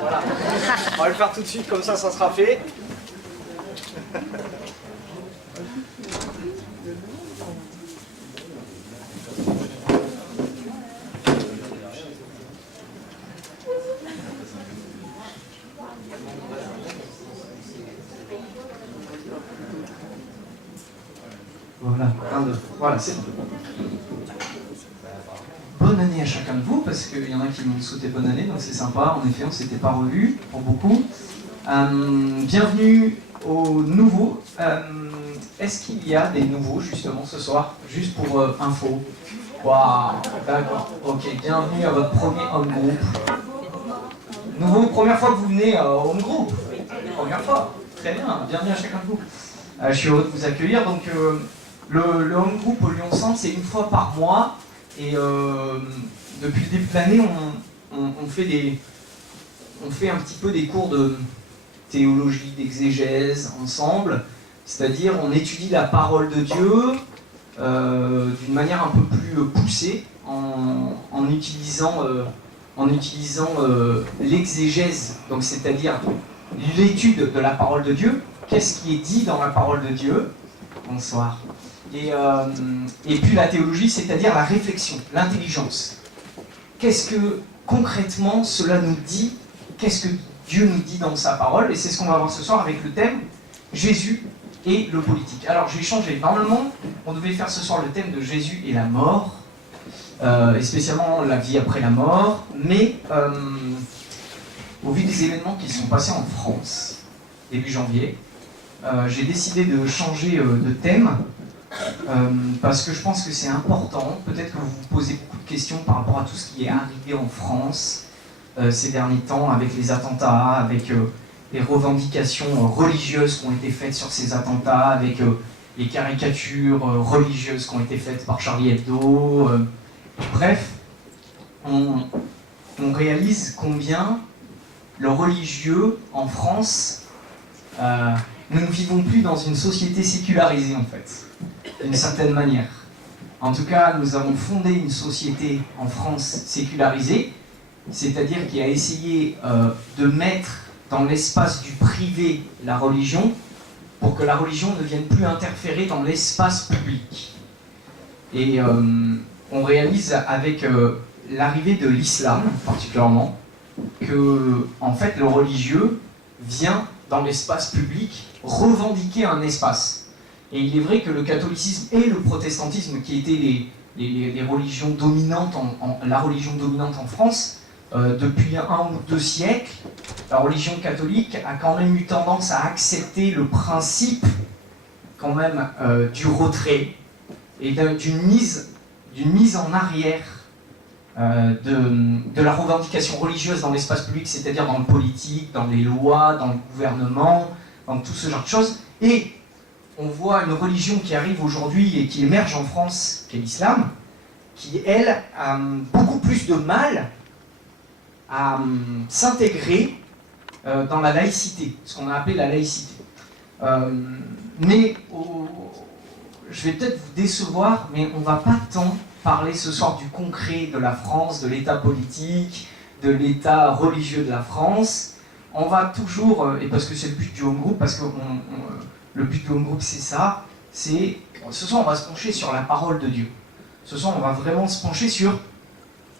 Voilà. On va le faire tout de suite, comme ça sera fait. Voilà, voilà, c'est bon. Bonne année à chacun de vous, parce qu'il y en a qui m'ont souhaité bonne année, donc c'est sympa. En effet, on ne s'était pas revus pour beaucoup. Bienvenue aux nouveaux. Est-ce qu'il y a des nouveaux, justement, ce soir? Juste pour info. Waouh, d'accord. Ok, bienvenue à votre premier home group. Nouveau, première fois que vous venez au home group. Première fois. Très bien, bienvenue à chacun de vous. Je suis heureux de vous accueillir. Donc, le home group au Lyon Centre, c'est une fois par mois. Et depuis le début de l'année, on fait un petit peu des cours de théologie, d'exégèse ensemble. C'est-à-dire, on étudie la parole de Dieu d'une manière un peu plus poussée, en utilisant l'exégèse, donc c'est-à-dire l'étude de la parole de Dieu. Qu'est-ce qui est dit dans la parole de Dieu? Bonsoir. Et puis la théologie, c'est-à-dire la réflexion, l'intelligence. Qu'est-ce que concrètement cela nous dit? Qu'est-ce que Dieu nous dit dans sa parole? Et c'est ce qu'on va voir ce soir avec le thème Jésus et le politique. Alors j'ai changé. Normalement, on devait faire ce soir le thème de Jésus et la mort, et spécialement la vie après la mort, mais au vu des événements qui sont passés en France, début janvier, j'ai décidé de changer de thème, parce que je pense que c'est important. Peut-être que vous vous posez beaucoup de questions par rapport à tout ce qui est arrivé en France ces derniers temps, avec les attentats, avec les revendications religieuses qui ont été faites sur ces attentats, avec les caricatures religieuses qui ont été faites par Charlie Hebdo. Bref, on réalise combien le religieux en France, nous ne vivons plus dans une société sécularisée en fait, d'une certaine manière. En tout cas, nous avons fondé une société en France sécularisée, c'est-à-dire qui a essayé de mettre dans l'espace du privé la religion, pour que la religion ne vienne plus interférer dans l'espace public. Et on réalise avec l'arrivée de l'islam, particulièrement, que en fait, le religieux vient dans l'espace public revendiquer un espace. Et il est vrai que le catholicisme et le protestantisme, qui étaient les religions dominantes, la religion dominante en France, depuis 1 ou 2 siècles, la religion catholique a quand même eu tendance à accepter le principe quand même du retrait et d'une mise en arrière de la revendication religieuse dans l'espace public, c'est-à-dire dans le politique, dans les lois, dans le gouvernement, dans tout ce genre de choses. Et on voit une religion qui arrive aujourd'hui et qui émerge en France, qui est l'islam, qui, elle, a beaucoup plus de mal à s'intégrer dans la laïcité, ce qu'on a appelé la laïcité. Je vais peut-être vous décevoir, mais on ne va pas tant parler ce soir du concret de la France, de l'état politique, de l'état religieux de la France. On va toujours, et parce que c'est le but du home group, parce que le but du home group c'est ça, ce soir on va se pencher sur la parole de Dieu. Ce soir on va vraiment se pencher sur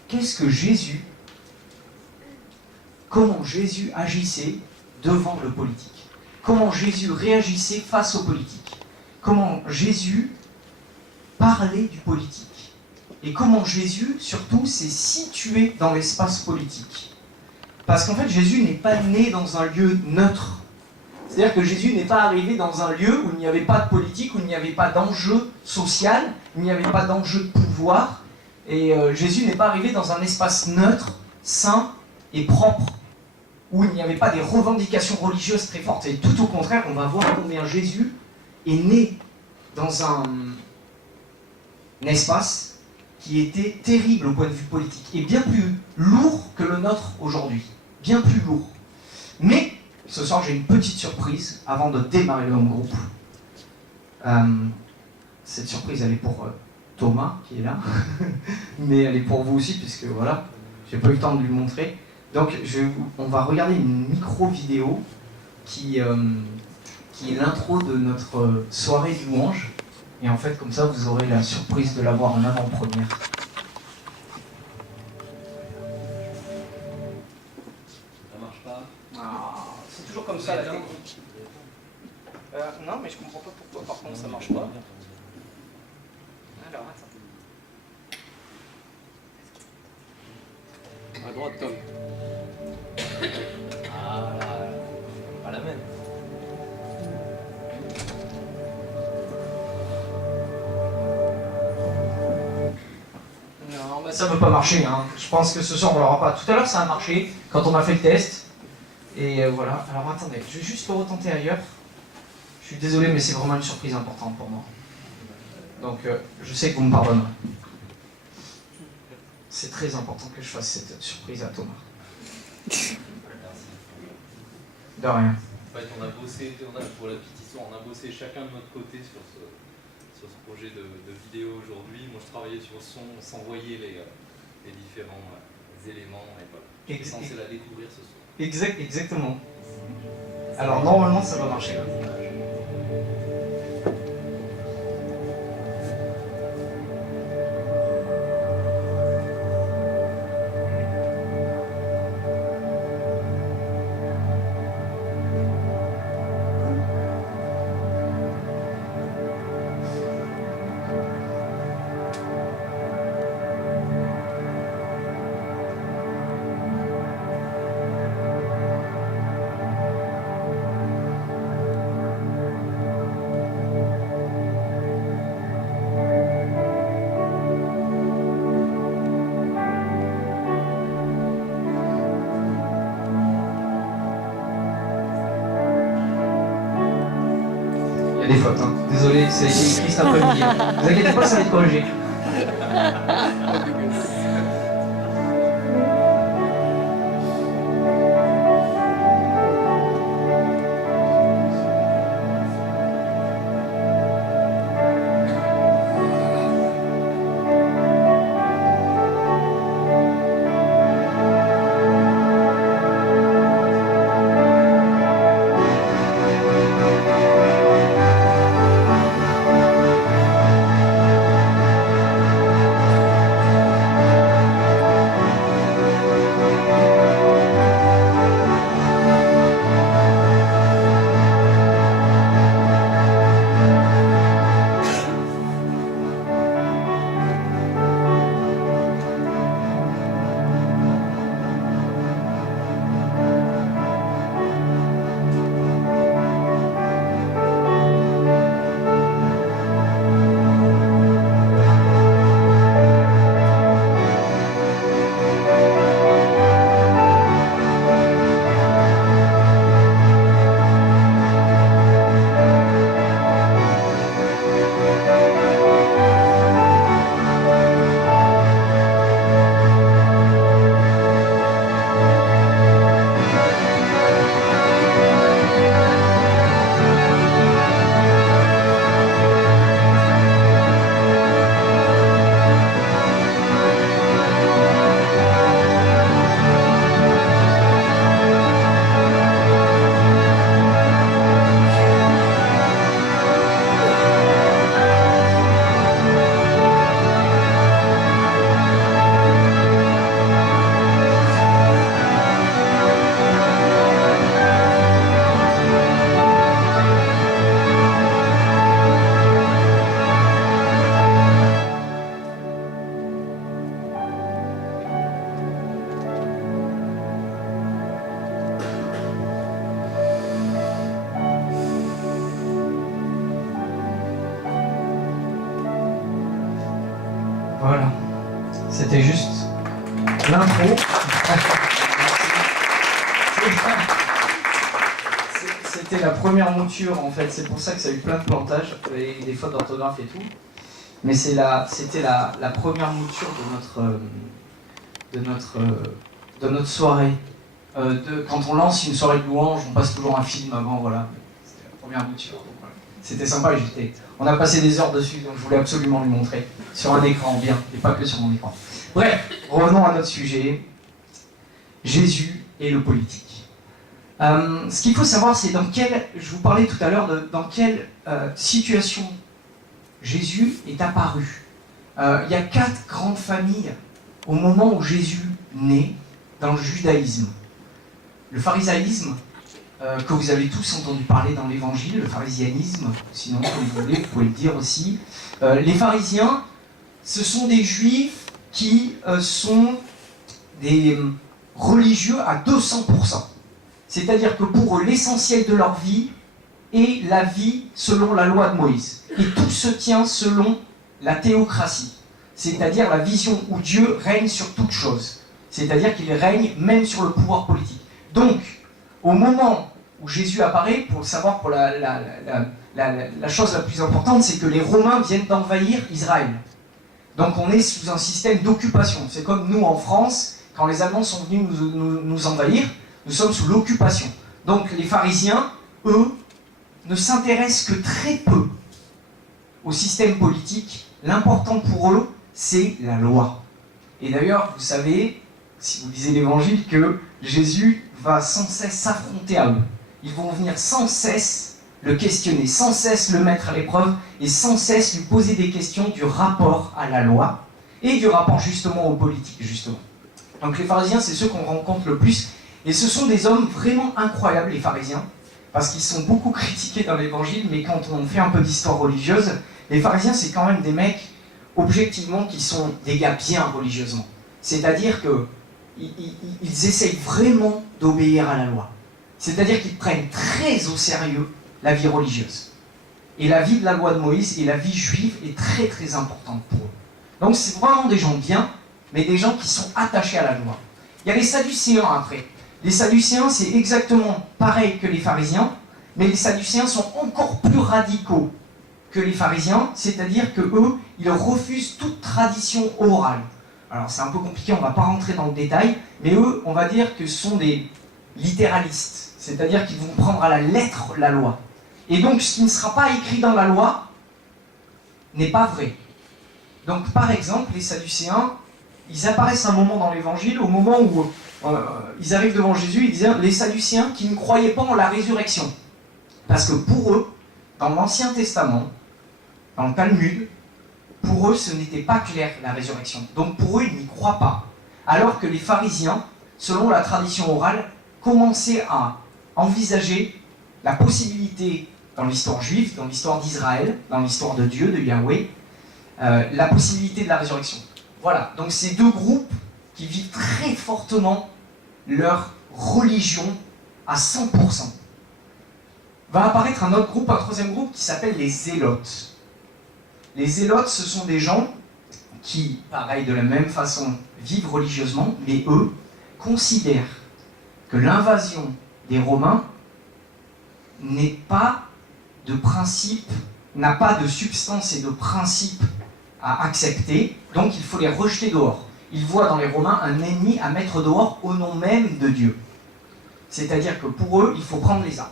qu'est-ce que Jésus, comment Jésus agissait devant le politique, comment Jésus réagissait face aux politiques, comment Jésus parlait du politique, et comment Jésus, surtout, s'est situé dans l'espace politique. Parce qu'en fait, Jésus n'est pas né dans un lieu neutre. C'est-à-dire que Jésus n'est pas arrivé dans un lieu où il n'y avait pas de politique, où il n'y avait pas d'enjeu social, où il n'y avait pas d'enjeu de pouvoir. Et Jésus n'est pas arrivé dans un espace neutre, sain et propre, où il n'y avait pas des revendications religieuses très fortes. Et tout au contraire, on va voir combien Jésus est né dans un espace qui était terrible au point de vue politique, et bien plus lourd que le nôtre aujourd'hui. Bien plus lourd. Mais, ce soir, j'ai une petite surprise avant de démarrer le home group. Cette surprise, elle est pour Thomas, qui est là, mais elle est pour vous aussi, puisque voilà, j'ai pas eu le temps de lui montrer. Donc on va regarder une micro-vidéo qui est l'intro de notre soirée de louange. Et en fait, comme ça, vous aurez la surprise de la voir en avant-première. Ça marche pas. Ah, c'est toujours comme ça la technique. Non, mais je comprends pas pourquoi par contre ça marche pas. Alors, attends. À droite, Tom. Ah là, pas la même. Non, mais ça ne veut pas marcher. Hein. Je pense que ce soir, on l'aura pas. Tout à l'heure, ça a marché quand on a fait le test. Et voilà. Alors attendez, je vais juste le retenter ailleurs. Je suis désolé, mais c'est vraiment une surprise importante pour moi. Donc, je sais que vous me pardonnerez. C'est très important que je fasse cette surprise à Thomas. Merci. De rien. En fait, on a bossé, pour la petite histoire, on a bossé chacun de notre côté sur ce projet de vidéo aujourd'hui. Moi, je travaillais sur le son, on s'envoyait les différents éléments. Et voilà. Je suis censé la découvrir ce soir. Exactement. Alors, normalement, ça va marcher. Des fautes, hein. Désolé, c'est écrit cet après-midi. Ne vous inquiétez pas, ça va être corrigé. Voilà. C'était juste l'intro. C'était la première mouture en fait, c'est pour ça que ça a eu plein de plantages et des fautes d'orthographe et tout. Mais c'était la première mouture de notre soirée. Quand on lance une soirée de louange, on passe toujours un film avant, voilà. C'était la première mouture. Donc, voilà. C'était sympa et on a passé des heures dessus, donc je voulais absolument lui montrer. Sur un écran bien, et pas que sur mon écran. Bref, revenons à notre sujet. Jésus et le politique. Ce qu'il faut savoir, c'est je vous parlais tout à l'heure dans quelle situation Jésus est apparu. Il y a 4 grandes familles au moment où Jésus naît dans le judaïsme. Le pharisaïsme, que vous avez tous entendu parler dans l'évangile, le pharisianisme, sinon comme vous voulez, vous pouvez le dire aussi. Les pharisiens, ce sont des juifs qui sont des religieux à 200%. C'est-à-dire que pour eux, l'essentiel de leur vie est la vie selon la loi de Moïse. Et tout se tient selon la théocratie, c'est-à-dire la vision où Dieu règne sur toute chose. C'est-à-dire qu'il règne même sur le pouvoir politique. Donc, au moment où Jésus apparaît, pour le savoir, pour la chose la plus importante, c'est que les Romains viennent d'envahir Israël. Donc on est sous un système d'occupation. C'est comme nous en France, quand les Allemands sont venus nous envahir, nous sommes sous l'occupation. Donc les pharisiens, eux, ne s'intéressent que très peu au système politique. L'important pour eux, c'est la loi. Et d'ailleurs, vous savez, si vous lisez l'Évangile, que Jésus va sans cesse s'affronter à eux. Ils vont venir sans cesse le questionner, sans cesse le mettre à l'épreuve et sans cesse lui poser des questions du rapport à la loi et du rapport justement aux politiques, justement. Donc les pharisiens, c'est ceux qu'on rencontre le plus. Et ce sont des hommes vraiment incroyables, les pharisiens, parce qu'ils sont beaucoup critiqués dans l'Évangile, mais quand on fait un peu d'histoire religieuse, les pharisiens, c'est quand même des mecs, objectivement, qui sont des gars bien religieusement. C'est-à-dire qu'ils essayent vraiment d'obéir à la loi. C'est-à-dire qu'ils prennent très au sérieux la vie religieuse. Et la vie de la loi de Moïse et la vie juive est très très importante pour eux. Donc c'est vraiment des gens bien, mais des gens qui sont attachés à la loi. Il y a les Sadducéens après. Les Sadducéens, c'est exactement pareil que les pharisiens, mais les Sadducéens sont encore plus radicaux que les pharisiens, c'est-à-dire que eux, ils refusent toute tradition orale. Alors c'est un peu compliqué, on ne va pas rentrer dans le détail, mais eux, on va dire que ce sont des littéralistes, c'est-à-dire qu'ils vont prendre à la lettre la loi. Et donc ce qui ne sera pas écrit dans la loi n'est pas vrai. Donc par exemple, les Sadducéens, ils apparaissent un moment dans l'Évangile, au moment où ils arrivent devant Jésus, ils disent les Sadducéens qui ne croyaient pas en la résurrection. Parce que pour eux, dans l'Ancien Testament, dans le Talmud, pour eux, ce n'était pas clair la résurrection. Donc pour eux, ils n'y croient pas. Alors que les pharisiens, selon la tradition orale, commençaient à envisager la possibilité, dans l'histoire juive, dans l'histoire d'Israël, dans l'histoire de Dieu, de Yahweh, la possibilité de la résurrection. Voilà, donc ces deux groupes qui vivent très fortement leur religion à 100%. Va apparaître un autre groupe, un troisième groupe qui s'appelle les zélotes. Les zélotes, ce sont des gens qui, pareil, de la même façon, vivent religieusement, mais eux considèrent que l'invasion des Romains n'est pas de principe, n'a pas de substance et de principe à accepter, donc il faut les rejeter dehors. Ils voient dans les Romains un ennemi à mettre dehors au nom même de Dieu. C'est-à-dire que pour eux, il faut prendre les armes.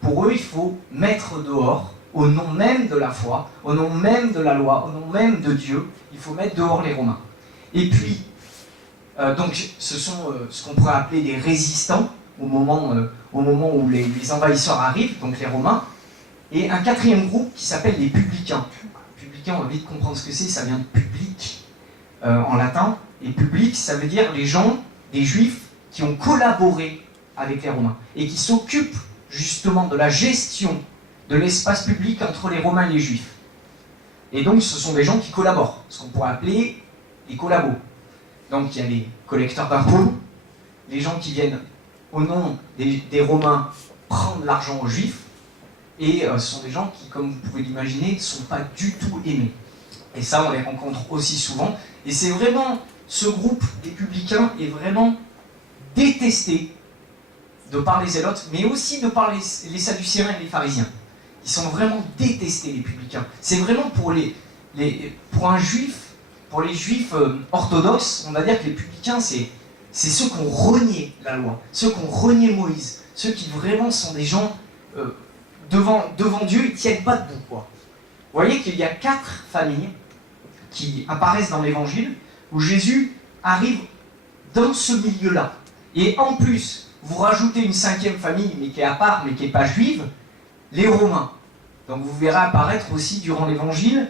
Pour eux, il faut mettre dehors, au nom même de la foi, au nom même de la loi, au nom même de Dieu, il faut mettre dehors les Romains. Et puis, donc, ce sont ce qu'on pourrait appeler des résistants au moment où les envahisseurs arrivent, donc les Romains, et un quatrième groupe qui s'appelle les publicains. Publicains, on va vite comprendre ce que c'est, ça vient de public en latin, et public, ça veut dire les gens, des Juifs, qui ont collaboré avec les Romains, et qui s'occupent justement de la gestion de l'espace public entre les Romains et les Juifs. Et donc, ce sont des gens qui collaborent, ce qu'on pourrait appeler les collabos. Donc, il y a les collecteurs d'impôts, les gens qui viennent, au nom des Romains, prendre l'argent aux Juifs, et ce sont des gens qui, comme vous pouvez l'imaginer, ne sont pas du tout aimés. Et ça, on les rencontre aussi souvent. Et c'est vraiment, ce groupe des publicains est vraiment détesté de par les zélotes, mais aussi de par les Sadducéens et les pharisiens. Ils sont vraiment détestés, les publicains. C'est vraiment pour un juif, pour les juifs orthodoxes, on va dire que les publicains, c'est ceux qui ont renié la loi, ceux qui ont renié Moïse, ceux qui vraiment sont des gens, devant Dieu, ils ne tiennent pas debout, quoi. Vous voyez qu'il y a 4 familles qui apparaissent dans l'Évangile, où Jésus arrive dans ce milieu-là. Et en plus, vous rajoutez une cinquième famille, mais qui est à part, mais qui n'est pas juive, les Romains. Donc vous verrez apparaître aussi durant l'Évangile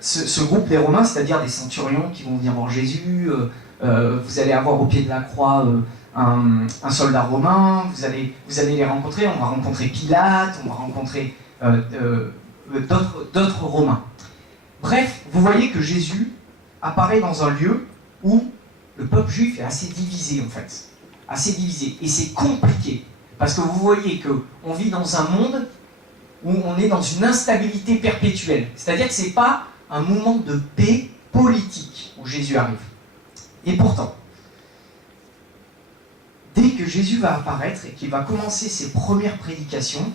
ce groupe des Romains, c'est-à-dire des centurions qui vont venir voir Jésus. Vous allez avoir au pied de la croix un soldat romain, vous allez les rencontrer, on va rencontrer Pilate, on va rencontrer d'autres Romains. Bref, vous voyez que Jésus apparaît dans un lieu où le peuple juif est assez divisé en fait. Assez divisé. Et c'est compliqué. Parce que vous voyez qu'on vit dans un monde où on est dans une instabilité perpétuelle. C'est-à-dire que ce n'est pas un moment de paix politique où Jésus arrive. Et pourtant, dès que Jésus va apparaître et qu'il va commencer ses premières prédications,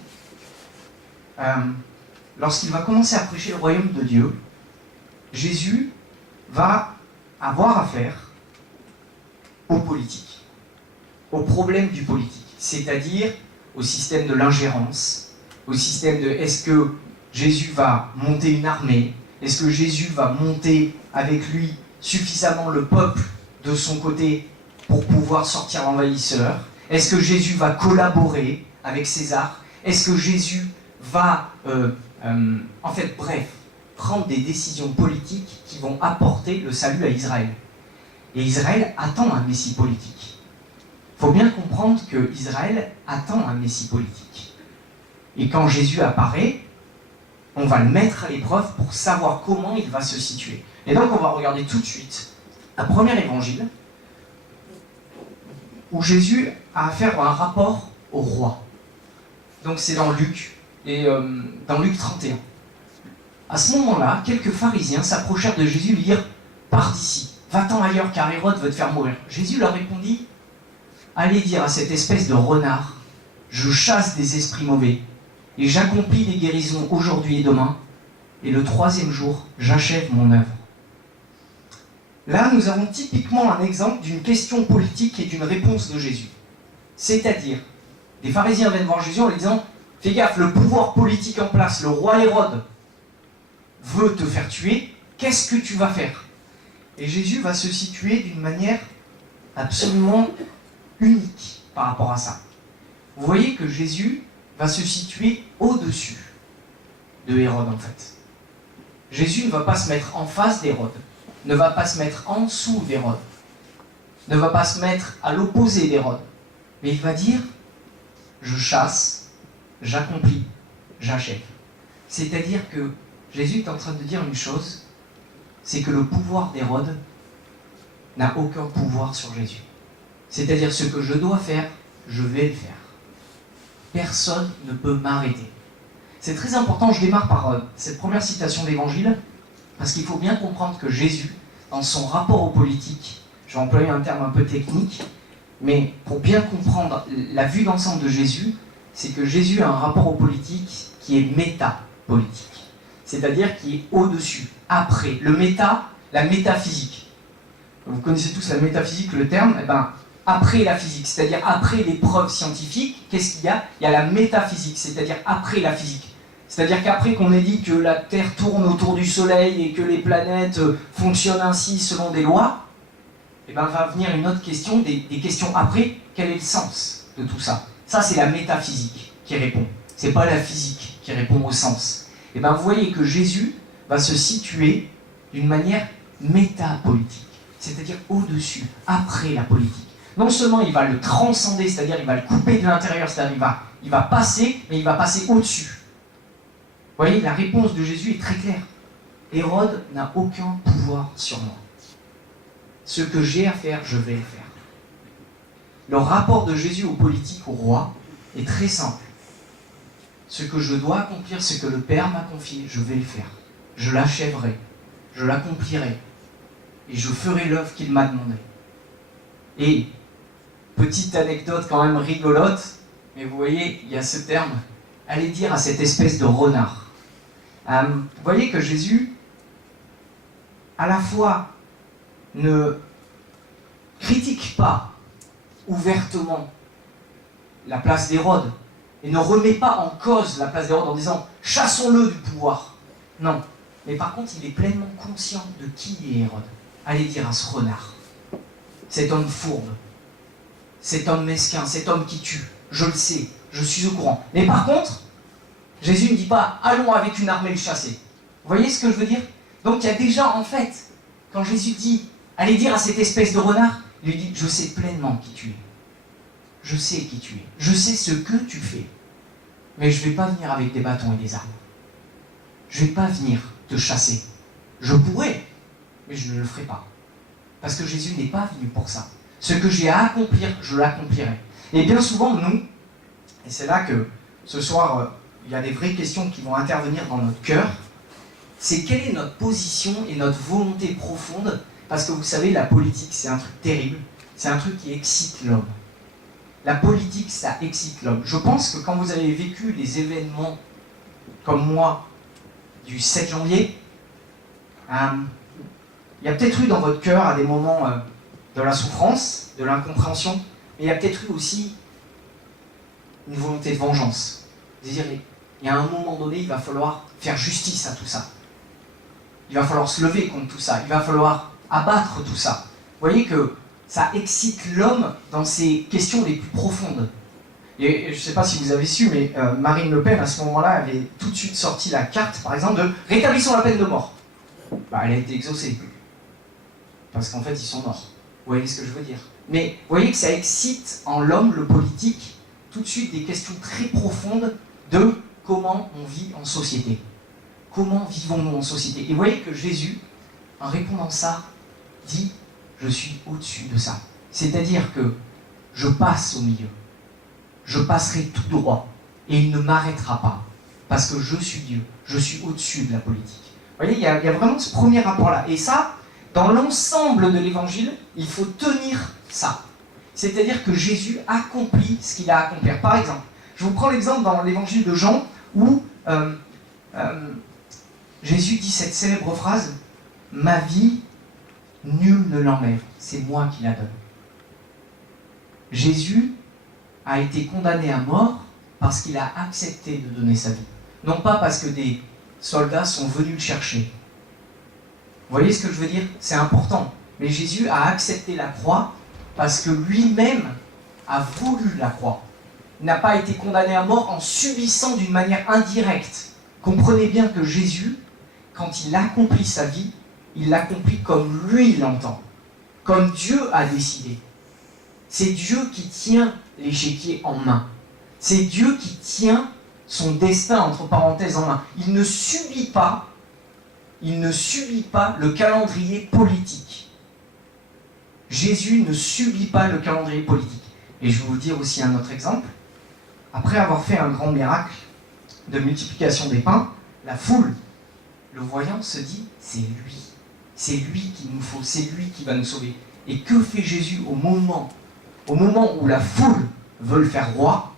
lorsqu'il va commencer à prêcher le royaume de Dieu, Jésus va avoir affaire aux politiques, aux problèmes du politique, c'est-à-dire au système de l'ingérence, au système de est-ce que Jésus va monter une armée, est-ce que Jésus va monter avec lui suffisamment le peuple de son côté pour pouvoir sortir l'envahisseur, est-ce que Jésus va collaborer avec César, est-ce que Jésus va, prendre des décisions politiques qui vont apporter le salut à Israël. Et Israël attend un Messie politique. Il faut bien comprendre que Israël attend un Messie politique. Et quand Jésus apparaît, on va le mettre à l'épreuve pour savoir comment il va se situer. Et donc on va regarder tout de suite un premier évangile où Jésus a affaire à un rapport au roi. Donc c'est dans Luc, et dans Luc 31. À ce moment-là, quelques pharisiens s'approchèrent de Jésus et lui dirent « Pars d'ici, va-t'en ailleurs car Hérode veut te faire mourir. » Jésus leur répondit « Allez dire à cette espèce de renard, je chasse des esprits mauvais, et j'accomplis les guérisons aujourd'hui et demain, et le troisième jour, j'achève mon œuvre. » Là, nous avons typiquement un exemple d'une question politique et d'une réponse de Jésus. C'est-à-dire, des pharisiens viennent voir Jésus en lui disant « Fais gaffe, le pouvoir politique en place, le roi Hérode, veut te faire tuer, qu'est-ce que tu vas faire ?» Et Jésus va se situer d'une manière absolument unique par rapport à ça. Vous voyez que Jésus va se situer au-dessus de Hérode en fait. Jésus ne va pas se mettre en face d'Hérode, ne va pas se mettre en dessous d'Hérode, ne va pas se mettre à l'opposé d'Hérode, mais il va dire « Je chasse, j'accomplis, j'achève ». C'est-à-dire que Jésus est en train de dire une chose, c'est que le pouvoir d'Hérode n'a aucun pouvoir sur Jésus. C'est-à-dire ce que je dois faire, je vais le faire. Personne ne peut m'arrêter. C'est très important, je démarre par cette première citation d'Évangile, parce qu'il faut bien comprendre que Jésus, dans son rapport aux politiques, je vais employer un terme un peu technique, mais pour bien comprendre la vue d'ensemble de Jésus, c'est que Jésus a un rapport aux politiques qui est métapolitique. C'est-à-dire qui est au-dessus, après. Le méta, la métaphysique. Vous connaissez tous la métaphysique, le terme, après la physique, c'est-à-dire après les preuves scientifiques, qu'est-ce qu'il y a ? Il y a la métaphysique, c'est-à-dire après la physique. C'est-à-dire qu'après qu'on ait dit que la Terre tourne autour du Soleil et que les planètes fonctionnent ainsi selon des lois, va venir une autre question, des questions après, quel est le sens de tout ça ? Ça, c'est la métaphysique qui répond. C'est pas la physique qui répond au sens. Vous voyez que Jésus va se situer d'une manière métapolitique, c'est-à-dire au-dessus, après la politique. Non seulement il va le transcender, c'est-à-dire il va le couper de l'intérieur, c'est-à-dire il va passer, mais il va passer au-dessus. Vous voyez, la réponse de Jésus est très claire. Hérode n'a aucun pouvoir sur moi. Ce que j'ai à faire, je vais le faire. Le rapport de Jésus aux politiques, au roi, est très simple. Ce que je dois accomplir, ce que le Père m'a confié, je vais le faire. Je l'achèverai, je l'accomplirai, et je ferai l'œuvre qu'il m'a demandée. Et, petite anecdote quand même rigolote, mais vous voyez, il y a ce terme, allez dire à cette espèce de renard. Vous voyez que Jésus, à la fois, ne critique pas ouvertement la place d'Hérode, et ne remet pas en cause la place d'Hérode en disant « chassons-le du pouvoir ». Non, mais par contre, il est pleinement conscient de qui est Hérode. Allez dire à ce renard, cet homme fourbe, cet homme mesquin, cet homme qui tue. Je le sais, je suis au courant. Mais par contre, Jésus ne dit pas, allons avec une armée le chasser. Vous voyez ce que je veux dire? Donc il y a déjà, en fait, quand Jésus dit, allez dire à cette espèce de renard, il lui dit, je sais pleinement qui tu es. Je sais qui tu es. Je sais ce que tu fais. Mais je ne vais pas venir avec des bâtons et des armes. Je ne vais pas venir te chasser. Je pourrais, mais je ne le ferai pas. Parce que Jésus n'est pas venu pour ça. Ce que j'ai à accomplir, je l'accomplirai. Et bien souvent, nous, et c'est là que ce soir, il y a des vraies questions qui vont intervenir dans notre cœur, c'est quelle est notre position et notre volonté profonde, parce que vous savez, la politique, c'est un truc terrible, c'est un truc qui excite l'homme. La politique, ça excite l'homme. Je pense que quand vous avez vécu les événements, comme moi, du 7 janvier, il y a peut-être eu dans votre cœur, à des moments, de la souffrance, de l'incompréhension, mais il y a peut-être eu aussi une volonté de vengeance. C'est-à-dire, il y a un moment donné, il va falloir faire justice à tout ça. Il va falloir se lever contre tout ça. Il va falloir abattre tout ça. Vous voyez que ça excite l'homme dans ses questions les plus profondes. Et je ne sais pas si vous avez su, mais Marine Le Pen, à ce moment-là, avait tout de suite sorti la carte, par exemple, de « rétablissons la peine de mort ». Elle a été exaucée. Parce qu'en fait, ils sont morts. Vous voyez ce que je veux dire? Mais vous voyez que ça excite en l'homme, le politique, tout de suite des questions très profondes de comment on vit en société. Comment vivons-nous en société? Et vous voyez que Jésus, en répondant ça, dit « Je suis au-dessus de ça ». C'est-à-dire que je passe au milieu. Je passerai tout droit. Et il ne m'arrêtera pas. Parce que je suis Dieu. Je suis au-dessus de la politique. Vous voyez, il y a vraiment ce premier rapport-là. Et ça, dans l'ensemble de l'Évangile, il faut tenir ça. C'est-à-dire que Jésus accomplit ce qu'il a à accomplir. Par exemple, je vous prends l'exemple dans l'Évangile de Jean, où Jésus dit cette célèbre phrase « Ma vie, nul ne l'enlève, c'est moi qui la donne ». Jésus a été condamné à mort parce qu'il a accepté de donner sa vie. Non pas parce que des soldats sont venus le chercher. Vous voyez ce que je veux dire? C'est important. Mais Jésus a accepté la croix parce que lui-même a voulu la croix. Il n'a pas été condamné à mort en subissant d'une manière indirecte. Comprenez bien que Jésus, quand il accomplit sa vie, il l'accomplit comme lui l'entend, comme Dieu a décidé. C'est Dieu qui tient l'échiquier en main. C'est Dieu qui tient son destin, entre parenthèses, en main. Il ne subit pas le calendrier politique. Jésus ne subit pas le calendrier politique. Et je vais vous dire aussi un autre exemple. Après avoir fait un grand miracle de multiplication des pains, la foule, le voyant, se dit « c'est lui. C'est lui qu'il nous faut. C'est lui qui va nous sauver. » Et que fait Jésus au moment où la foule veut le faire roi?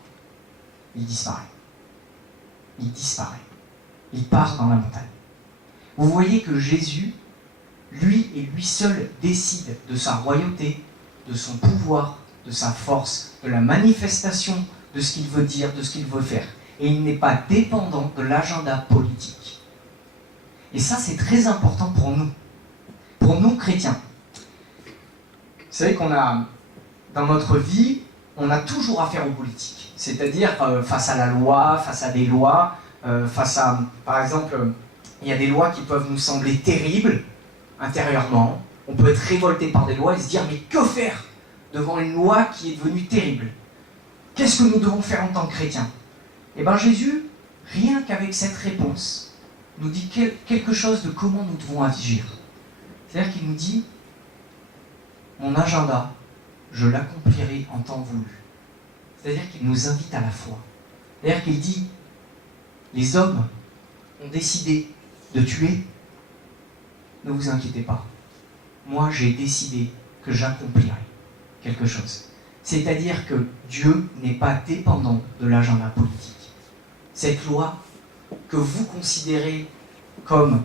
Il disparaît. Il disparaît. Il part dans la montagne. Vous voyez que Jésus, lui et lui seul, décide de sa royauté, de son pouvoir, de sa force, de la manifestation de ce qu'il veut dire, de ce qu'il veut faire. Et il n'est pas dépendant de l'agenda politique. Et ça, c'est très important pour nous chrétiens. Vous savez qu'on a, dans notre vie, on a toujours affaire aux politiques. C'est-à-dire face à la loi, face à des lois, face à, par exemple, il y a des lois qui peuvent nous sembler terribles intérieurement. On peut être révolté par des lois et se dire « mais que faire devant une loi qui est devenue terrible? Qu'est-ce que nous devons faire en tant que chrétiens ?» Eh bien Jésus, rien qu'avec cette réponse, nous dit quelque chose de comment nous devons agir. C'est-à-dire qu'il nous dit « mon agenda, je l'accomplirai en temps voulu ». C'est-à-dire qu'il nous invite à la foi. C'est-à-dire qu'il dit « les hommes ont décidé de tuer, ne vous inquiétez pas. Moi, j'ai décidé que j'accomplirai quelque chose. » C'est-à-dire que Dieu n'est pas dépendant de l'agenda politique. Cette loi que vous considérez comme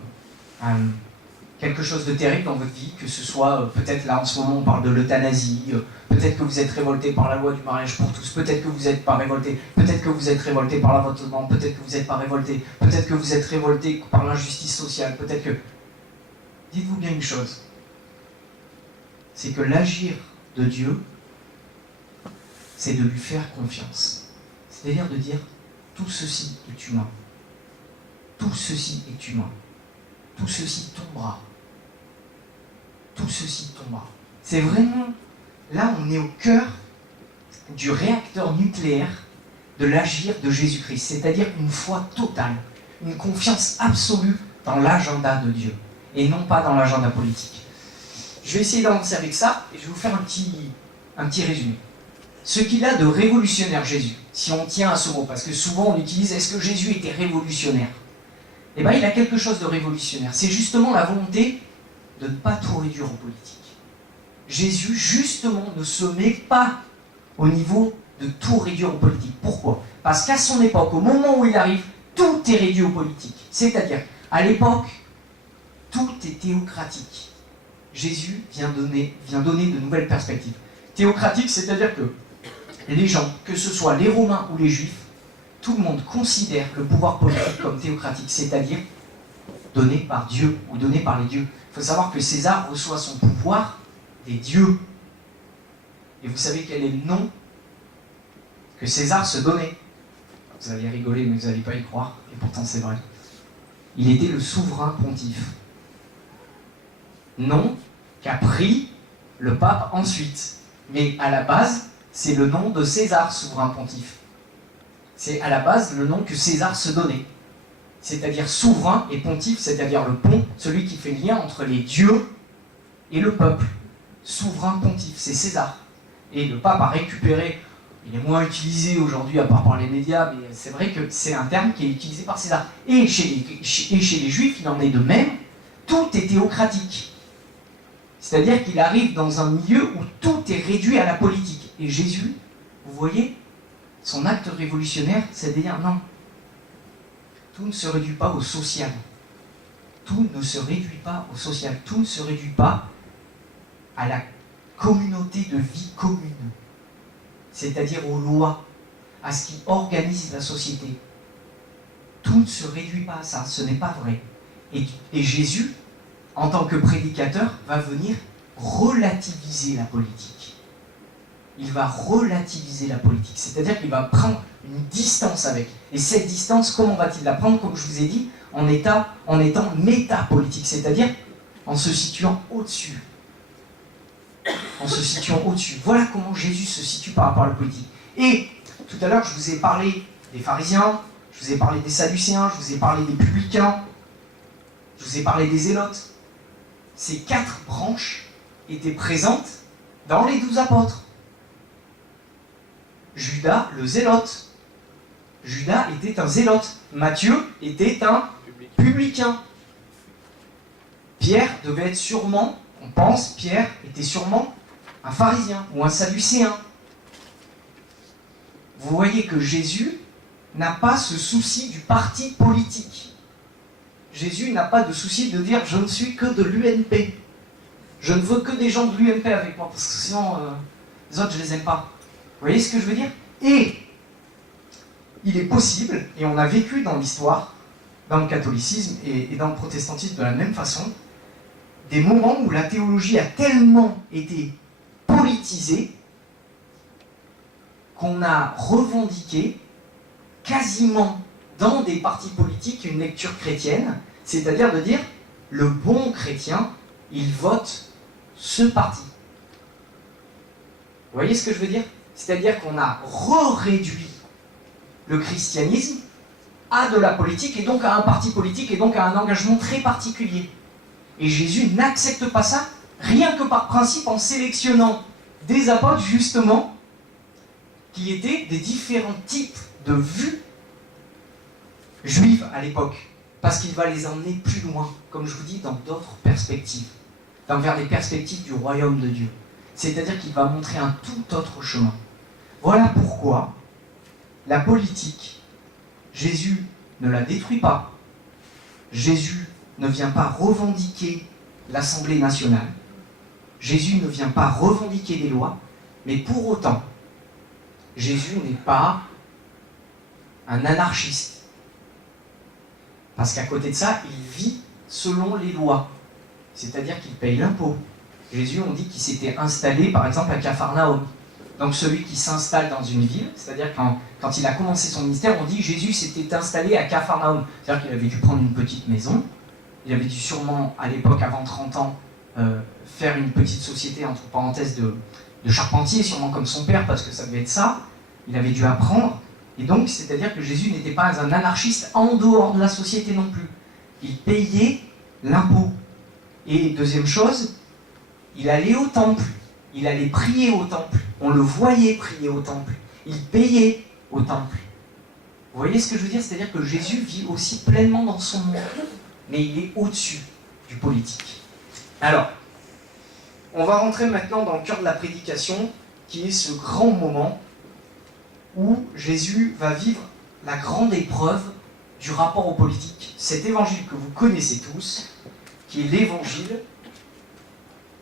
quelque chose de terrible dans votre vie, que ce soit, peut-être là en ce moment on parle de l'euthanasie, peut-être que vous êtes révolté par la loi du mariage pour tous, peut-être que vous n'êtes pas révolté, peut-être que vous êtes révolté par l'avortement, peut-être que vous n'êtes pas révolté, peut-être que vous êtes révolté par l'injustice sociale, peut-être que... Dites-vous bien une chose, c'est que l'agir de Dieu c'est de lui faire confiance. C'est-à-dire de dire, tout ceci est humain. Tout ceci est humain. Tout ceci tombera. Tout ceci tombera. C'est vraiment, là on est au cœur du réacteur nucléaire de l'agir de Jésus-Christ, c'est-à-dire une foi totale, une confiance absolue dans l'agenda de Dieu, et non pas dans l'agenda politique. Je vais essayer d'avancer avec ça, et je vais vous faire un petit résumé. Ce qu'il a de révolutionnaire, Jésus, si on tient à ce mot, parce que souvent on utilise, est-ce que Jésus était révolutionnaire? Eh bien, il a quelque chose de révolutionnaire. C'est justement la volonté de ne pas tout réduire aux politiques. Jésus, justement, ne se met pas au niveau de tout réduire aux politiques. Pourquoi? Parce qu'à son époque, au moment où il arrive, tout est réduit aux politiques. C'est-à-dire, à l'époque, tout est théocratique. Jésus vient donner de nouvelles perspectives. Théocratique, c'est-à-dire que les gens, que ce soit les Romains ou les Juifs, tout le monde considère le pouvoir politique comme théocratique, c'est-à-dire donné par Dieu ou donné par les dieux. Il faut savoir que César reçoit son pouvoir des dieux. Et vous savez quel est le nom que César se donnait? Vous allez rigoler, mais vous n'allez pas y croire, et pourtant c'est vrai. Il était le souverain pontife. Nom qu'a pris le pape ensuite. Mais à la base, c'est le nom de César, souverain pontife. C'est à la base le nom que César se donnait. C'est-à-dire souverain et pontife, c'est-à-dire le pont, celui qui fait lien entre les dieux et le peuple. Souverain pontife, c'est César. Et le pape a récupéré, il est moins utilisé aujourd'hui à part par les médias, mais c'est vrai que c'est un terme qui est utilisé par César. Et chez les Juifs, il en est de même, tout est théocratique. C'est-à-dire qu'il arrive dans un milieu où tout est réduit à la politique. Et Jésus, vous voyez, son acte révolutionnaire, c'est de dire non, tout ne se réduit pas au social. Tout ne se réduit pas au social. Tout ne se réduit pas à la communauté de vie commune. C'est-à-dire aux lois, à ce qui organise la société. Tout ne se réduit pas à ça, ce n'est pas vrai. Et Jésus, en tant que prédicateur, va venir relativiser la politique. Il va relativiser la politique, c'est-à-dire qu'il va prendre une distance avec. Et cette distance, comment va-t-il la prendre? Comme je vous ai dit, en étant métapolitique, c'est-à-dire en se situant au-dessus. En se situant au-dessus. Voilà comment Jésus se situe par rapport à la politique. Et tout à l'heure, je vous ai parlé des pharisiens, je vous ai parlé des sadducéens, je vous ai parlé des publicains, je vous ai parlé des zélotes. Ces 4 branches étaient présentes dans les 12 apôtres. Judas, le zélote. Judas était un zélote. Matthieu était un publicain. Pierre devait être sûrement, on pense, Pierre était sûrement un pharisien ou un sadducéen. Vous voyez que Jésus n'a pas ce souci du parti politique. Jésus n'a pas de souci de dire « je ne suis que de l'UMP ». Je ne veux que des gens de l'UMP avec moi, parce que sinon, les autres, je ne les aime pas. Vous voyez ce que je veux dire? Et il est possible, et on a vécu dans l'histoire, dans le catholicisme et dans le protestantisme de la même façon, des moments où la théologie a tellement été politisée qu'on a revendiqué quasiment dans des partis politiques une lecture chrétienne, c'est-à-dire de dire le bon chrétien, il vote ce parti. Vous voyez ce que je veux dire? C'est-à-dire qu'on a réduit le christianisme à de la politique et donc à un parti politique et donc à un engagement très particulier. Et Jésus n'accepte pas ça, rien que par principe en sélectionnant des apôtres justement qui étaient des différents types de vues juives à l'époque, parce qu'il va les emmener plus loin, comme je vous dis, dans d'autres perspectives, vers des perspectives du royaume de Dieu. C'est-à-dire qu'il va montrer un tout autre chemin. Voilà pourquoi la politique, Jésus ne la détruit pas. Jésus ne vient pas revendiquer l'Assemblée nationale. Jésus ne vient pas revendiquer les lois, mais pour autant, Jésus n'est pas un anarchiste. Parce qu'à côté de ça, il vit selon les lois. C'est-à-dire qu'il paye l'impôt. Jésus, on dit qu'il s'était installé, par exemple, à Capharnaüm. donc celui qui s'installe dans une ville, c'est-à-dire quand il a commencé son ministère, on dit Jésus s'était installé à Capharnaüm, c'est-à-dire qu'il avait dû prendre une petite maison, il avait dû sûrement, à l'époque, avant 30 ans, faire une petite société, entre parenthèses, de charpentier, sûrement comme son père, parce que ça devait être ça, il avait dû apprendre, et donc c'est-à-dire que Jésus n'était pas un anarchiste en dehors de la société non plus, il payait l'impôt. Et deuxième chose, il allait au temple, il allait prier au temple, on le voyait prier au temple, il payait au temple. Vous voyez ce que je veux dire? C'est-à-dire que Jésus vit aussi pleinement dans son monde, mais il est au-dessus du politique. Alors, on va rentrer maintenant dans le cœur de la prédication, qui est ce grand moment où Jésus va vivre la grande épreuve du rapport au politique. Cet évangile que vous connaissez tous, qui est l'évangile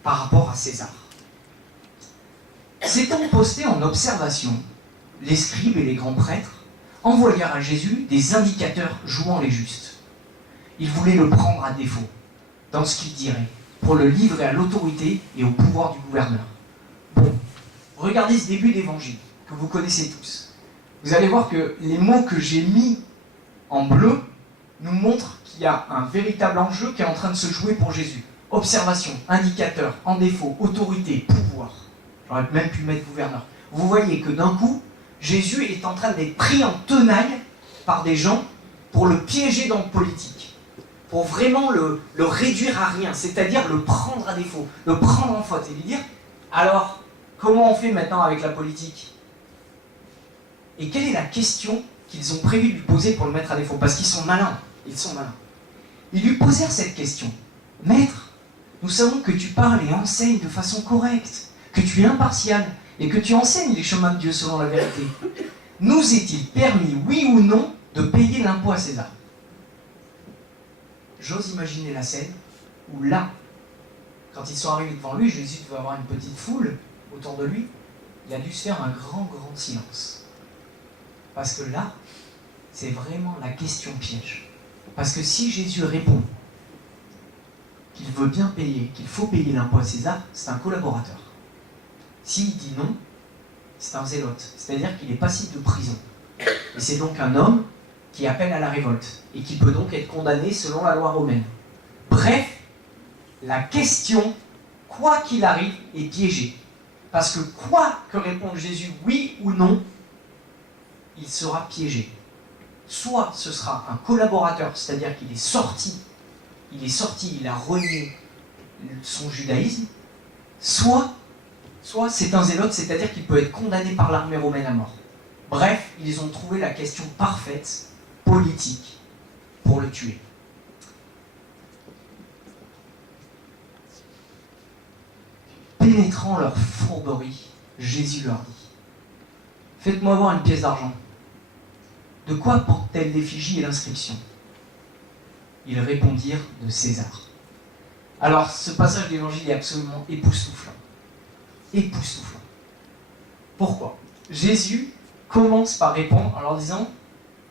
par rapport à César. S'étant postés en observation, les scribes et les grands prêtres envoyèrent à Jésus des indicateurs jouant les justes. Ils voulaient le prendre à défaut dans ce qu'il dirait, pour le livrer à l'autorité et au pouvoir du gouverneur. Bon, regardez ce début d'évangile, que vous connaissez tous. Vous allez voir que les mots que j'ai mis en bleu nous montrent qu'il y a un véritable enjeu qui est en train de se jouer pour Jésus. Observation, indicateur, en défaut, autorité, pouvoir. J'aurais même pu mettre gouverneur. Vous voyez que d'un coup, Jésus est en train d'être pris en tenaille par des gens pour le piéger dans le politique, pour vraiment le réduire à rien, c'est-à-dire le prendre à défaut, le prendre en faute et lui dire « Alors, comment on fait maintenant avec la politique ?» Et quelle est la question qu'ils ont prévu de lui poser pour le mettre à défaut? Parce qu'ils sont malins, ils sont malins. Ils lui posèrent cette question. « Maître, nous savons que tu parles et enseignes de façon correcte, que tu es impartial et que tu enseignes les chemins de Dieu selon la vérité. Nous est-il permis, oui ou non, de payer l'impôt à César ?» J'ose imaginer la scène où là, quand ils sont arrivés devant lui, Jésus devait avoir une petite foule autour de lui, il a dû se faire un grand silence. Parce que là, c'est vraiment la question piège. Parce que si Jésus répond qu'il veut bien payer, qu'il faut payer l'impôt à César, c'est un collaborateur. S'il dit non, c'est un zélote, c'est-à-dire qu'il est passible de prison. Et c'est donc un homme qui appelle à la révolte, et qui peut donc être condamné selon la loi romaine. Bref, la question, quoi qu'il arrive, est piégée. Parce que quoi que réponde Jésus, oui ou non, il sera piégé. Soit ce sera un collaborateur, c'est-à-dire qu'il est sorti, il a renié son judaïsme, soit c'est un zélote, c'est-à-dire qu'il peut être condamné par l'armée romaine à mort. Bref, ils ont trouvé la question parfaite, politique, pour le tuer. Pénétrant leur fourberie, Jésus leur dit « Faites-moi voir une pièce d'argent. De quoi porte-t-elle l'effigie et l'inscription ?» Ils répondirent de César. Alors, ce passage de l'Évangile est absolument époustouflant. Époustouflant. Pourquoi? Jésus commence par répondre en leur disant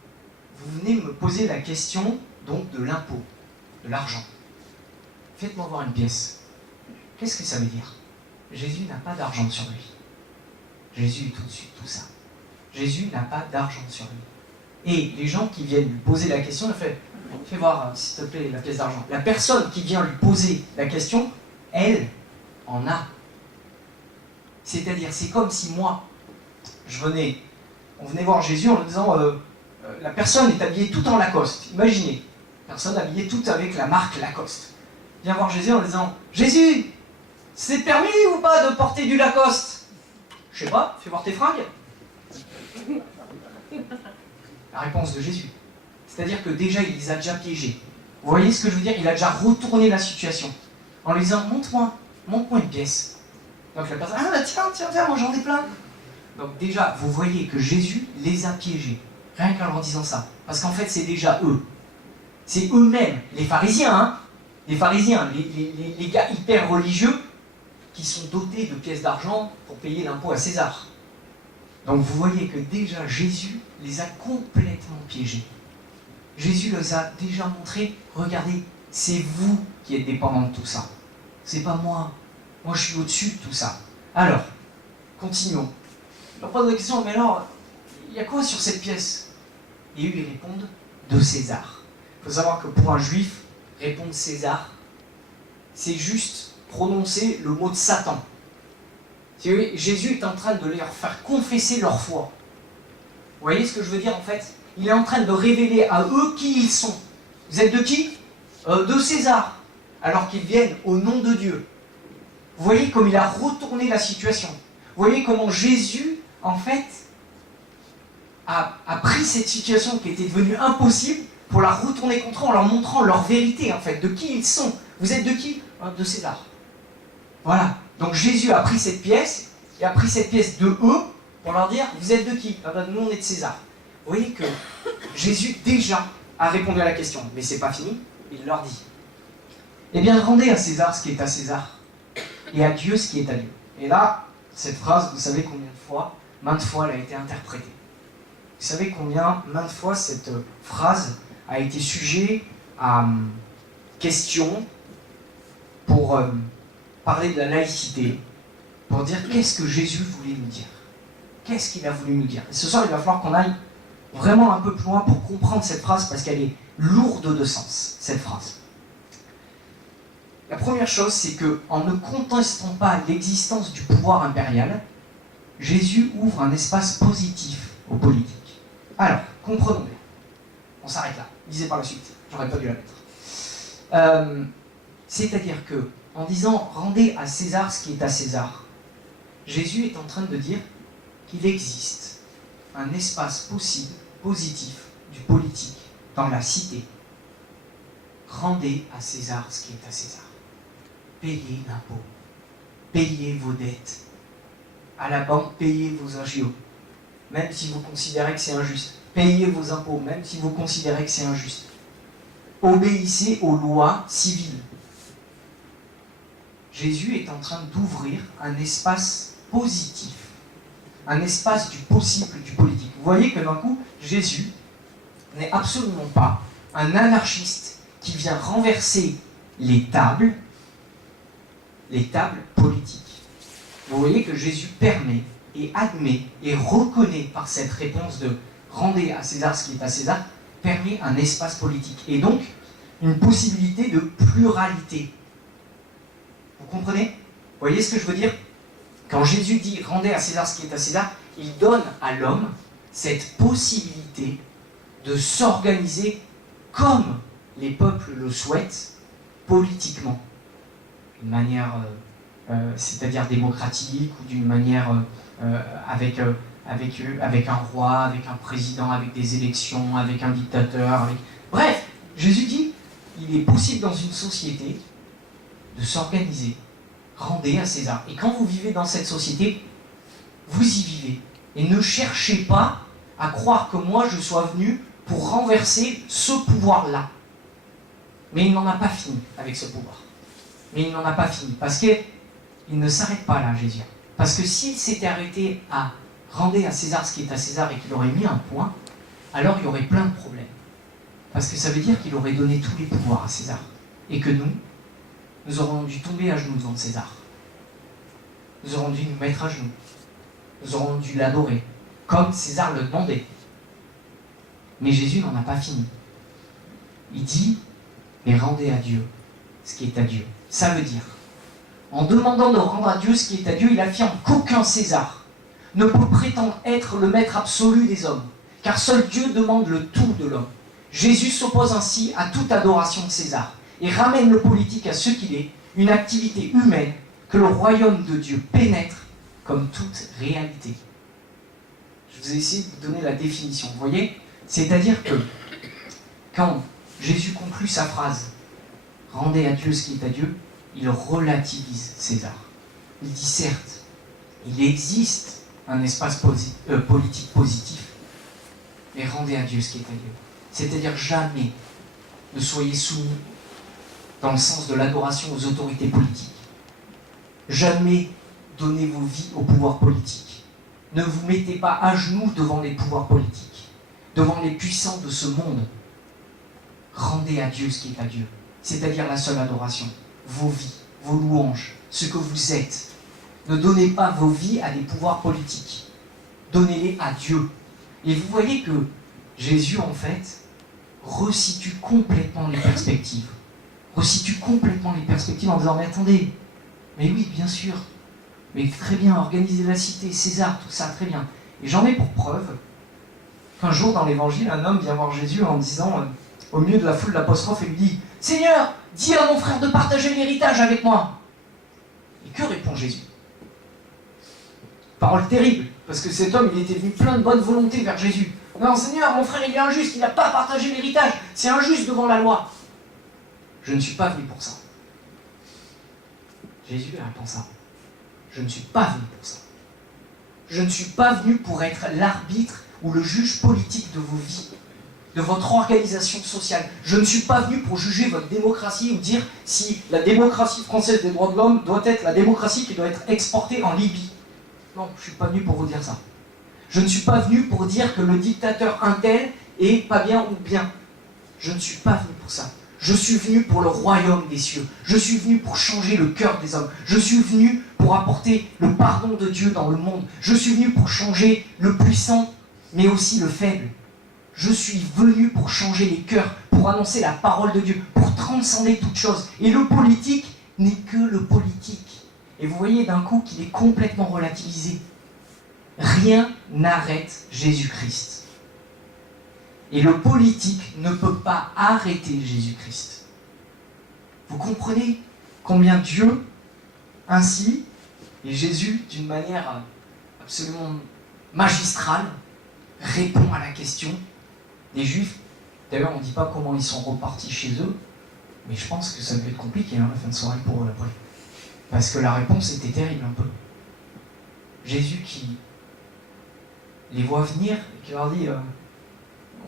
« Vous venez me poser la question donc de l'impôt, de l'argent. Faites-moi voir une pièce. » Qu'est-ce que ça veut dire? Jésus n'a pas d'argent sur lui. Jésus est au-dessus de tout ça. Jésus n'a pas d'argent sur lui. Et les gens qui viennent lui poser la question, ils font « Fais voir, s'il te plaît, la pièce d'argent. » La personne qui vient lui poser la question, elle en a. C'est-à-dire, c'est comme si moi, on venait voir Jésus en lui disant la personne est habillée tout en Lacoste. Imaginez, personne habillée toute avec la marque Lacoste. Vient voir Jésus en lui disant Jésus, c'est permis ou pas de porter du Lacoste? Je sais pas, fais voir tes fringues. La réponse de Jésus. C'est-à-dire que déjà, il les a déjà piégés. Vous voyez ce que je veux dire? Il a déjà retourné la situation en lui disant montre-moi une pièce. Donc la personne, tiens, moi j'en ai plein. Donc déjà, vous voyez que Jésus les a piégés, rien qu'en leur disant ça. Parce qu'en fait, c'est déjà eux. C'est eux-mêmes, les pharisiens, hein. Les pharisiens, les gars hyper religieux, qui sont dotés de pièces d'argent pour payer l'impôt à César. Donc vous voyez que déjà Jésus les a complètement piégés. Jésus les a déjà montré, regardez, c'est vous qui êtes dépendants de tout ça. C'est pas moi. Moi je suis au-dessus de tout ça. Alors, continuons. Je leur pose la question, mais alors, il y a quoi sur cette pièce? Et eux, ils répondent de César. Il faut savoir que pour un juif, répondre César, c'est juste prononcer le mot de Satan. Si vous voyez, Jésus est en train de leur faire confesser leur foi. Vous voyez ce que je veux dire en fait? Il est en train de révéler à eux qui ils sont. Vous êtes de qui? De César. Alors qu'ils viennent au nom de Dieu. Vous voyez comme il a retourné la situation. Vous voyez comment Jésus, en fait, a pris cette situation qui était devenue impossible pour la retourner contre eux en leur montrant leur vérité, en fait, de qui ils sont. Vous êtes de qui? De César. Voilà. Donc Jésus a pris cette pièce, et a pris cette pièce de eux, pour leur dire, vous êtes de qui? Nous, on est de César. Vous voyez que Jésus, déjà, a répondu à la question. Mais c'est pas fini, il leur dit. Eh bien, rendez à César ce qui est à César, et à Dieu ce qui est à Dieu. Et là, cette phrase, vous savez combien de fois, maintes fois, elle a été interprétée. Vous savez combien, maintes fois, cette phrase a été sujet à question pour parler de la laïcité, pour dire qu'est-ce que Jésus voulait nous dire. Qu'est-ce qu'il a voulu nous dire. Et ce soir, il va falloir qu'on aille vraiment un peu plus loin pour comprendre cette phrase, parce qu'elle est lourde de sens, cette phrase. La première chose, c'est qu'en ne contestant pas l'existence du pouvoir impérial, Jésus ouvre un espace positif aux politiques. Alors, comprenons bien. On s'arrête là. Lisez par la suite. J'aurais pas dû la mettre. C'est-à-dire que, en disant « rendez à César ce qui est à César », Jésus est en train de dire qu'il existe un espace possible, positif, du politique, dans la cité. Rendez à César ce qui est à César. Payez l'impôt. Payez vos dettes. À la banque, payez vos agios. Même si vous considérez que c'est injuste. Payez vos impôts, même si vous considérez que c'est injuste. Obéissez aux lois civiles. Jésus est en train d'ouvrir un espace positif, un espace du possible, du politique. Vous voyez que d'un coup, Jésus n'est absolument pas un anarchiste qui vient renverser les tables politiques. Vous voyez que Jésus permet et admet et reconnaît par cette réponse de « rendez à César ce qui est à César », permet un espace politique et donc une possibilité de pluralité. Vous comprenez? Vous voyez ce que je veux dire? Quand Jésus dit « rendez à César ce qui est à César », il donne à l'homme cette possibilité de s'organiser comme les peuples le souhaitent politiquement, d'une manière, c'est-à-dire démocratique, ou d'une manière avec un roi, avec un président, avec des élections, avec un dictateur. Bref, Jésus dit, il est possible dans une société de s'organiser. Rendez à César. Et quand vous vivez dans cette société, vous y vivez. Et ne cherchez pas à croire que moi je sois venu pour renverser ce pouvoir-là. Mais il n'en a pas fini avec ce pouvoir. Mais il n'en a pas fini. Parce qu'il ne s'arrête pas là, Jésus. Parce que s'il s'était arrêté à rendez à César ce qui est à César et qu'il aurait mis un point, alors il y aurait plein de problèmes. Parce que ça veut dire qu'il aurait donné tous les pouvoirs à César. Et que nous aurons dû tomber à genoux devant César. Nous aurons dû nous mettre à genoux. Nous aurons dû l'adorer, comme César le demandait. Mais Jésus n'en a pas fini. Il dit, mais rendez à Dieu ce qui est à Dieu. Ça veut dire, en demandant de rendre à Dieu ce qui est à Dieu, il affirme qu'aucun César ne peut prétendre être le maître absolu des hommes, car seul Dieu demande le tout de l'homme. Jésus s'oppose ainsi à toute adoration de César et ramène le politique à ce qu'il est, une activité humaine que le royaume de Dieu pénètre comme toute réalité. Je vous ai essayé de vous donner la définition, vous voyez? C'est-à-dire que quand Jésus conclut sa phrase « Rendez à Dieu ce qui est à Dieu », il relativise César. Il dit certes, il existe un espace politique positif, mais rendez à Dieu ce qui est à Dieu. C'est-à-dire jamais ne soyez soumis dans le sens de l'adoration aux autorités politiques. Jamais donnez vos vies au pouvoir politique. Ne vous mettez pas à genoux devant les pouvoirs politiques, devant les puissants de ce monde. Rendez à Dieu ce qui est à Dieu, c'est-à-dire la seule adoration, vos vies, vos louanges, ce que vous êtes. Ne donnez pas vos vies à des pouvoirs politiques. donnez-les à Dieu. Et vous voyez que Jésus, en fait, resitue complètement les perspectives. Resitue complètement les perspectives en disant, mais attendez, mais oui, bien sûr, mais très bien, organiser la cité, César, tout ça, très bien. Et j'en ai pour preuve qu'un jour, dans l'Évangile, un homme vient voir Jésus en disant, au milieu de la foule, l'apostrophe, et lui dit, « Seigneur, dis à mon frère de partager l'héritage avec moi. » Et que répond Jésus? Parole terrible, parce que cet homme, il était venu plein de bonne volonté vers Jésus. « Non, Seigneur, mon frère, il est injuste, il n'a pas partagé l'héritage, c'est injuste devant la loi. » Je ne suis pas venu pour ça. Jésus répond ça. Je ne suis pas venu pour ça. Je ne suis pas venu pour être l'arbitre ou le juge politique de vos vies, de votre organisation sociale. Je ne suis pas venu pour juger votre démocratie ou dire si la démocratie française des droits de l'homme doit être la démocratie qui doit être exportée en Libye. Non, je ne suis pas venu pour vous dire ça. Je ne suis pas venu pour dire que le dictateur untel est pas bien ou bien. Je ne suis pas venu pour ça. Je suis venu pour le royaume des cieux. Je suis venu pour changer le cœur des hommes. Je suis venu pour apporter le pardon de Dieu dans le monde. Je suis venu pour changer le puissant, mais aussi le faible. Je suis venu pour changer les cœurs, pour annoncer la parole de Dieu, pour transcender toute chose. Et le politique n'est que le politique. Et vous voyez d'un coup qu'il est complètement relativisé. Rien n'arrête Jésus-Christ. Et le politique ne peut pas arrêter Jésus-Christ. Vous comprenez combien Dieu, ainsi, et Jésus, d'une manière absolument magistrale, répond à la question des Juifs. D'ailleurs, on ne dit pas comment ils sont repartis chez eux, mais je pense que ça devait être compliqué, la fin de soirée pour eux après. Parce que la réponse était terrible un peu. Jésus qui les voit venir et qui leur dit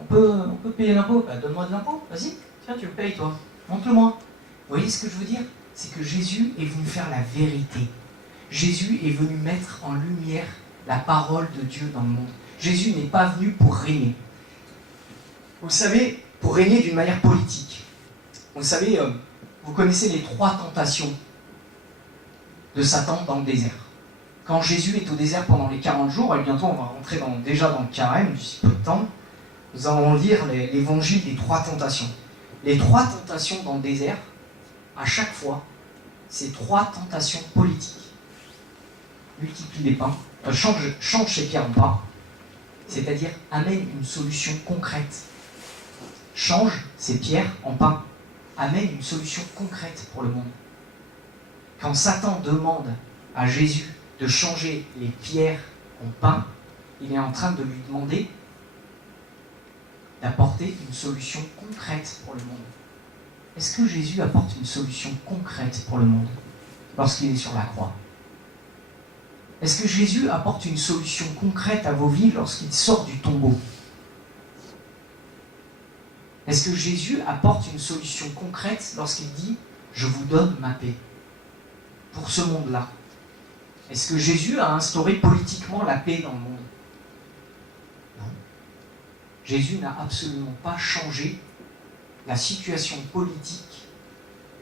on peut payer l'impôt, bah, donne-moi de l'impôt, vas-y, tiens, tu le payes toi, montre-le-moi. Vous voyez ce que je veux dire? C'est que Jésus est venu faire la vérité. Jésus est venu mettre en lumière la parole de Dieu dans le monde. Jésus n'est pas venu pour régner. Vous savez, pour régner d'une manière politique. Vous savez, vous connaissez les 3 tentations de Satan dans le désert. Quand Jésus est au désert pendant les 40 jours, et bientôt on va rentrer déjà dans le carême, d'ici peu de temps, nous allons lire l'évangile des 3 tentations. Les 3 tentations dans le désert, à chaque fois, c'est 3 tentations politiques. Multiplie les pains, change ces pierres en pain, c'est-à-dire amène une solution concrète. Change ces pierres en pain, amène une solution concrète pour le monde. Quand Satan demande à Jésus de changer les pierres en pain, il est en train de lui demander d'apporter une solution concrète pour le monde. Est-ce que Jésus apporte une solution concrète pour le monde lorsqu'il est sur la croix? Est-ce que Jésus apporte une solution concrète à vos vies lorsqu'il sort du tombeau? Est-ce que Jésus apporte une solution concrète lorsqu'il dit « Je vous donne ma paix » pour ce monde-là? Est-ce que Jésus a instauré politiquement la paix dans le monde? Non. Jésus n'a absolument pas changé la situation politique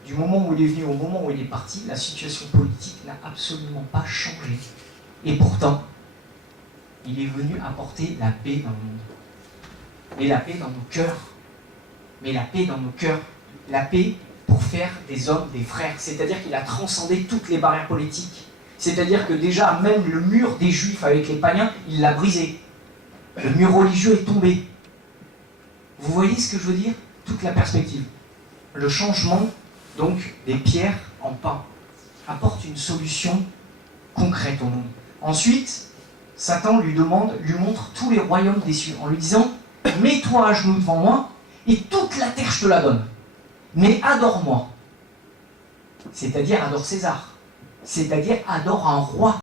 du moment où il est venu au moment où il est parti. La situation politique n'a absolument pas changé. Et pourtant, il est venu apporter la paix dans le monde. Et la paix dans nos cœurs. Mais la paix dans nos cœurs. La paix pour faire des hommes des frères. C'est-à-dire qu'il a transcendé toutes les barrières politiques. C'est-à-dire que déjà, même le mur des Juifs avec les païens, il l'a brisé. Le mur religieux est tombé. Vous voyez ce que je veux dire? Toute la perspective. Le changement, donc, des pierres en pain apporte une solution concrète au monde. Ensuite, Satan lui montre tous les royaumes des cieux en lui disant « Mets-toi à genoux devant moi et toute la terre je te la donne. Mais adore-moi. » C'est-à-dire adore César. C'est-à-dire adore un roi.